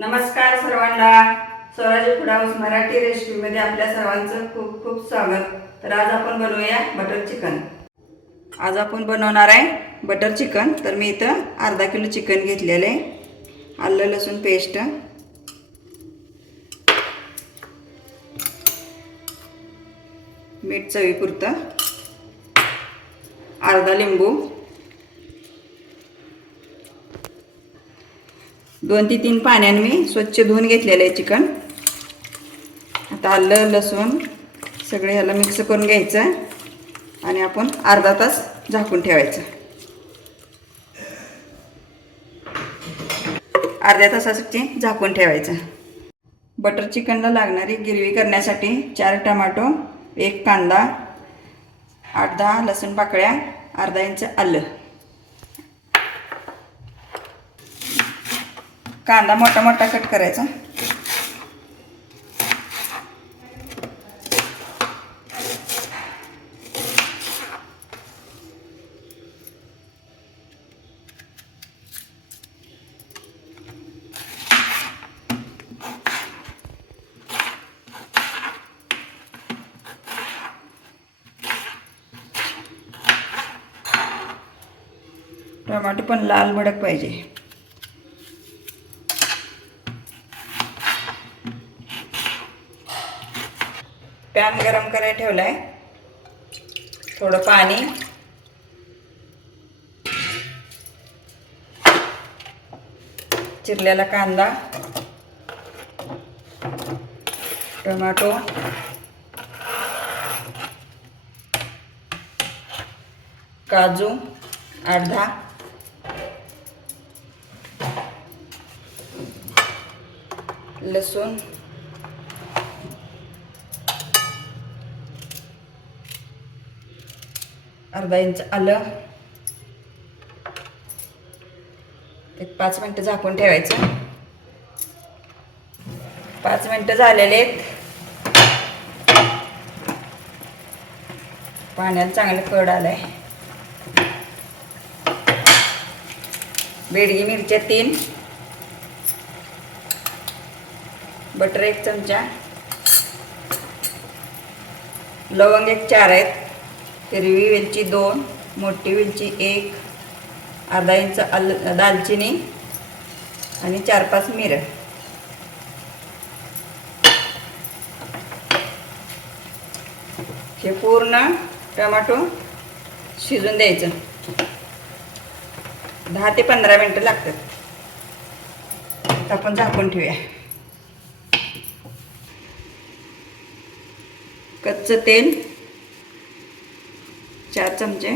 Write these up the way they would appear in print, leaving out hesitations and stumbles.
नमस्कार सर्वांना. स्वराज्य फूड हाऊस मराठी रेसिपीमध्ये आपल्या सर्वांचं खूप खूप स्वागत. तर आज आपण बनवूया बटर चिकन. आज आपण बनवणार आहे बटर चिकन. तर मी इथं अर्धा किलो चिकन घेतलेलं आहे. आलं लसूण पेस्ट, मीठ चवीपुरतं, अर्धा लिंबू, 2 ते 3 पाण्याने मी स्वच्छ धुवून घेतलेलं आहे चिकन. आता आलं लसूण सगळे ह्याला मिक्स करून घ्यायचं आणि आपण अर्धा तास झाकून ठेवायचं. अर्ध्या तासासाठी झाकून ठेवायचं. बटर चिकनला लागणारी गिरवी करण्यासाठी 4 टमाटो, 1 कांदा, 8-10 लसूण पाकळ्या, अर्धा इंच आलं. कांदा मोठा मोठा कट करायचा. टमाटो पण लाल भडक पाहिजे. पॅन गरम करायला ठेवलाय. थोडं पाणी, चिरलेला कांदा, टोमॅटो, काजू 8-10, लसूण, अर्धा इंच आलं. एक 5 मिनिटं झाकून ठेवायचं. 5 मिनिटं झालेले आहेत. पाण्याला चांगलं कड आलाय. बेडगी मिरच्या 3, बटर 1 चमचा, लवंग 4 आहेत, हिरवी वेलची 2, मोठी वेलची 1, अर्धा इंच दालचिनी आणि 4-5 मिरं. हे पूर्ण टोमॅटो शिजून द्यायचं. 10 ते 15 मिनिटं लागतात. आपण झाकून ठेवूया. कच्चं तेल 4 चमचे,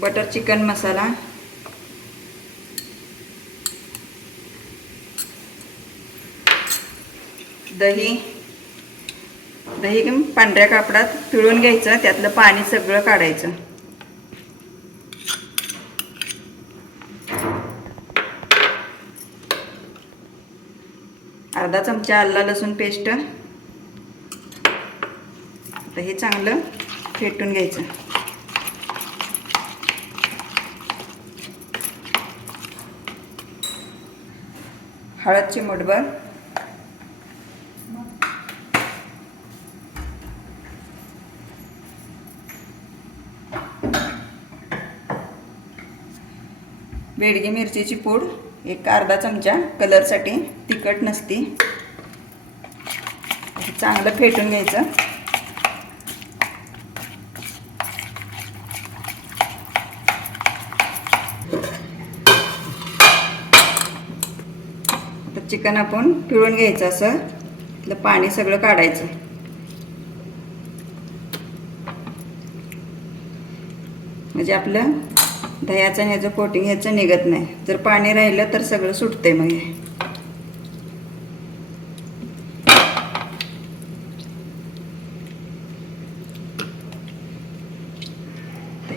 बटर चिकन मसाला, दही पांढऱ्या कापडात पिळून घ्यायचं. त्यातलं पाणी सगळं काढायचं. अर्धा चमचा आलं लसूण पेस्ट. आता हे चांगलं फेटून घ्यायचं. हळद चिमूटभर, बेडगी मिरचीची पूड एक अर्धा चमचा, कलरसाठी, तिखट नसती. चांगलं फेटून घ्यायचं. आता चिकन आपण पिळून घ्यायचं. असं त्यातलं पाणी सगळं काढायचं. म्हणजे आपलं दह्याचं आणि ह्याचं कोटिंग ह्याचं निघत नाही. जर पाणी राहिलं तर सगळं सुटते. मग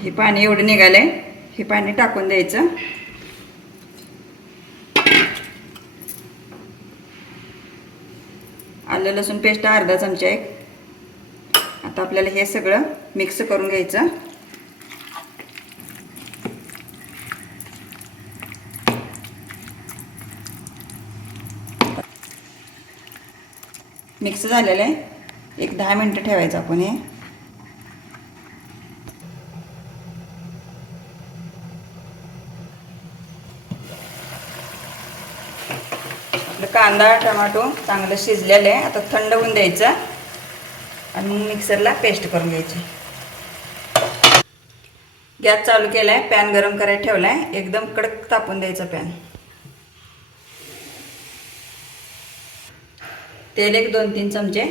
हे पाणी एवढं निघालंय. हे पाणी टाकून द्यायचं. आलं लसूण पेस्ट अर्धा चमचा एक. आता आपल्याला हे सगळं मिक्स करून घ्यायचं. मिक्स झालेलं आहे. एक 10 मिनटं ठेवायचं आपण हे. आपलं कांदा टमाटो चांगलं शिजलेलं आहे. आता थंड होऊन द्यायचं आणि मिक्सरला पेस्ट करून घ्यायची. गॅस चालू केला आहे. पॅन गरम करायला ठेवला आहे. एकदम कडक तापून द्यायचा पॅन. तेल एक 2-3 चमचे.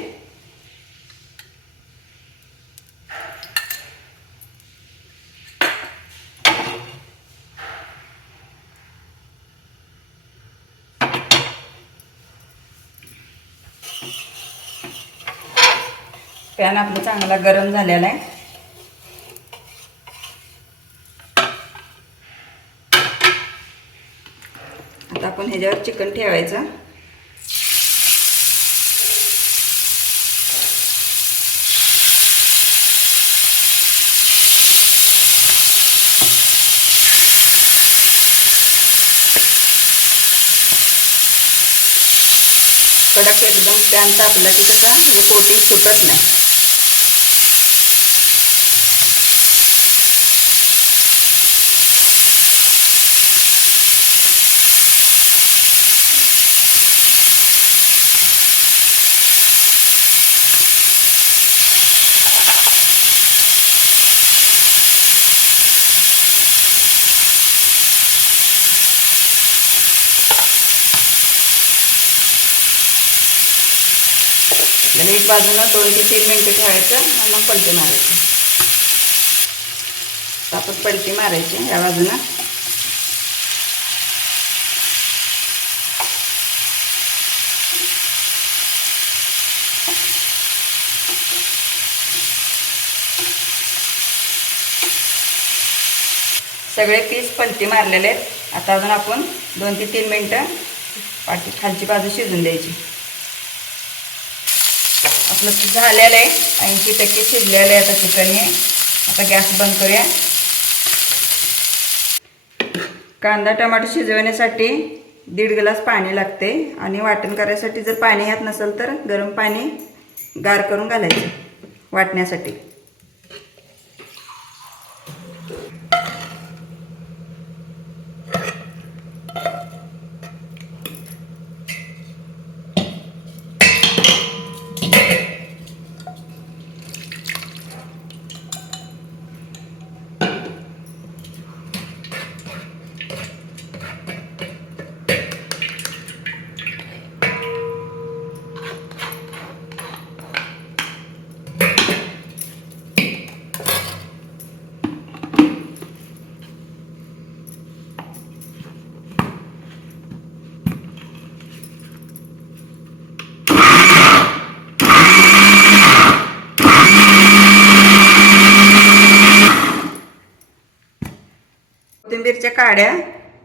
पॅन आपला चांगला गरम झालेला आहे. आता आपण ह्याच्यावर चिकन ठेवायचं. कडक एकदम पॅन तापला की कसं हे कोटिंग सुटत नाही. आपल्याला एक बाजूला 2 ते 3 मिनटं ठेवायचं आणि मग पलटी मारायची. आपण पलटी मारायची या बाजूला. सगळे पीस पलटी मारलेले आहेत. आता अजून आपण 2 ते 3 मिनटं खालची बाजू शिजून द्यायची. आपलं झालेलं आहे. 80% शिजलेलं आहे आता चिकन हे. आता गॅस बंद करूया. कांदा टमाटर शिजवण्यासाठी 1.5 ग्लास पाणी लागते आणि वाटण करायसाठी जर पाणी ह्यात नसेल तर गरम पाणी गार करून घालायचं वाटण्यासाठी. कोथिंबीरच्या काड्या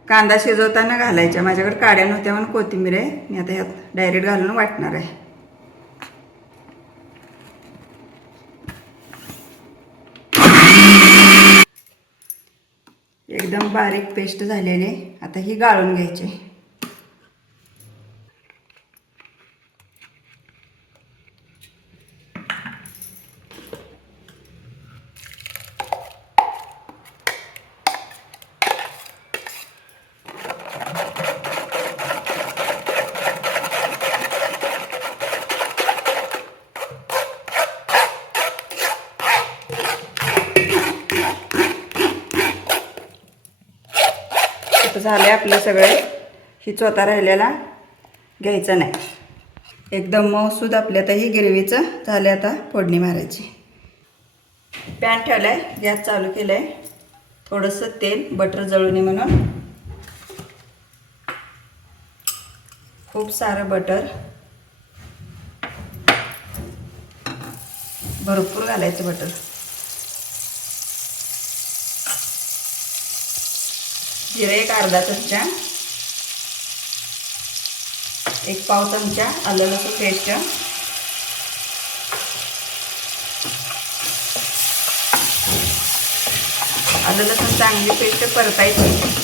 कांदा शिजवताना घालायच्या. माझ्याकडे काड्या नव्हत्या म्हणून कोथिंबीर आहे. मी आता ह्यात डायरेक्ट घालून वाटणार आहे. एकदम बारीक पेस्ट झालेली आहे. आता ही गाळून घ्यायची. झाले आपले सगळे. ही चोथा राहिलेला घ्यायचा नाही. एकदम मऊसूद आपल्या आता ही गिरवीचं झाले. आता फोडणी मारायची. पॅन ठेवला आहे. गॅस चालू केला आहे. थोडंसं तेल बटर जळू नये म्हणून खूप सारं बटर भरपूर घालायचं. बटर जिरे एक अर्धा चमचा, एक पाव चमचा आलं लसूण पेस्ट, आलं लसूण चांगली पेस्ट परतायची.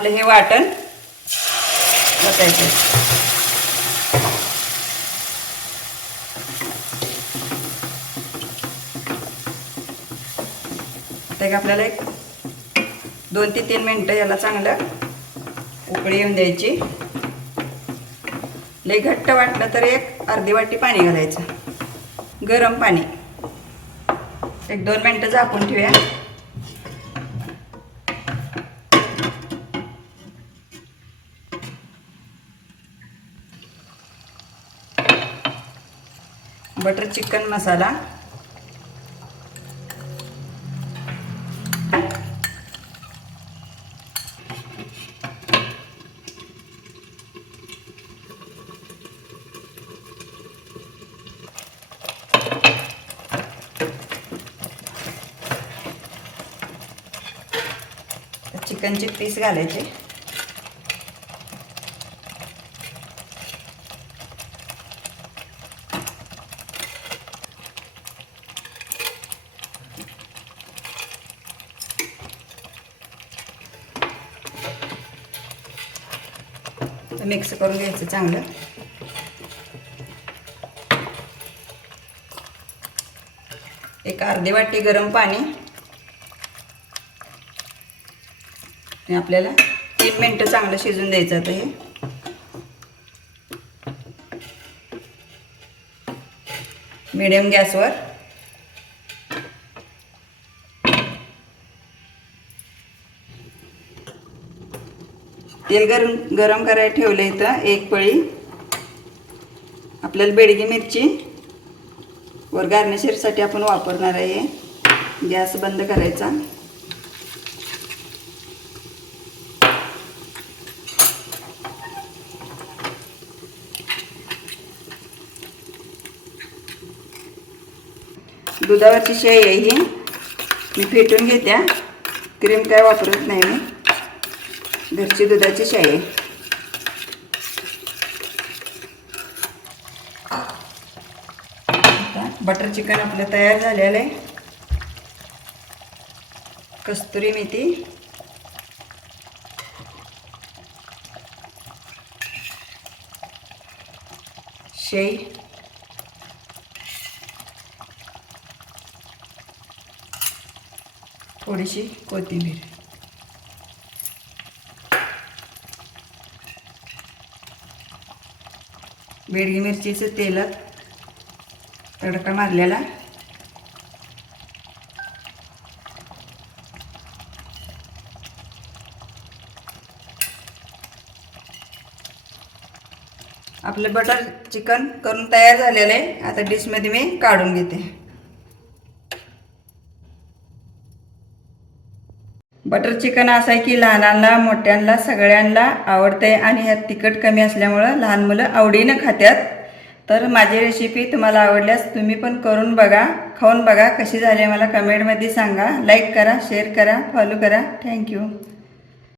आपलं हे वाटण वतायचं. ते आपल्याला एक 2 ते 3 मिनटं याला चांगलं उकळी येऊन द्यायची. लई घट्ट वाटलं तर एक अर्धी वाटी पाणी घालायचं, गरम पाणी. एक 2 मिनटं झाकून ठेवूया. बटर चिकन मसाला, चिकनचे पीस घालायचे. मिक्स करून घ्यायचं चांगलं. एक अर्धी वाटी गरम पाणी. आपल्याला 3 मिनटं चांगलं शिजून द्यायचं. आता हे मीडियम गॅसवर. तेल गरम करायला ठेवलं इथं. एक पळी आपल्याला बेडगी मिरची वर गार्निशरसाठी आपण वापरणार आहे. गॅस बंद करायचा. दुधावरची शेळी आहे ही, मी फेटून घेते. क्रीम काय वापरत नाही मी, घरची दुधाची शेळी आहे. बटर चिकन आपलं तयार झालेलं आहे. कस्तुरी मेथी, शेळी, थोडीशी कोथिंबीर. बेडगी मिरचीचं तेलात तडका मारलेला. आपलं बटर चिकन करून तयार झालेलं आहे. आता डिशमध्ये मी काढून घेते. बटर चिकन असं आहे की लहानांना मोठ्यांना सगळ्यांना आवडतंय आणि ह्यात तिखट कमी असल्यामुळं लहान मुलं आवडीनं खात्यात. तर माझी रेसिपी तुम्हाला आवडल्यास तुम्ही पण करून बघा, खाऊन बघा. कशी झाली मला कमेंटमध्ये सांगा. लाईक करा, शेअर करा, फॉलो करा. थँक्यू.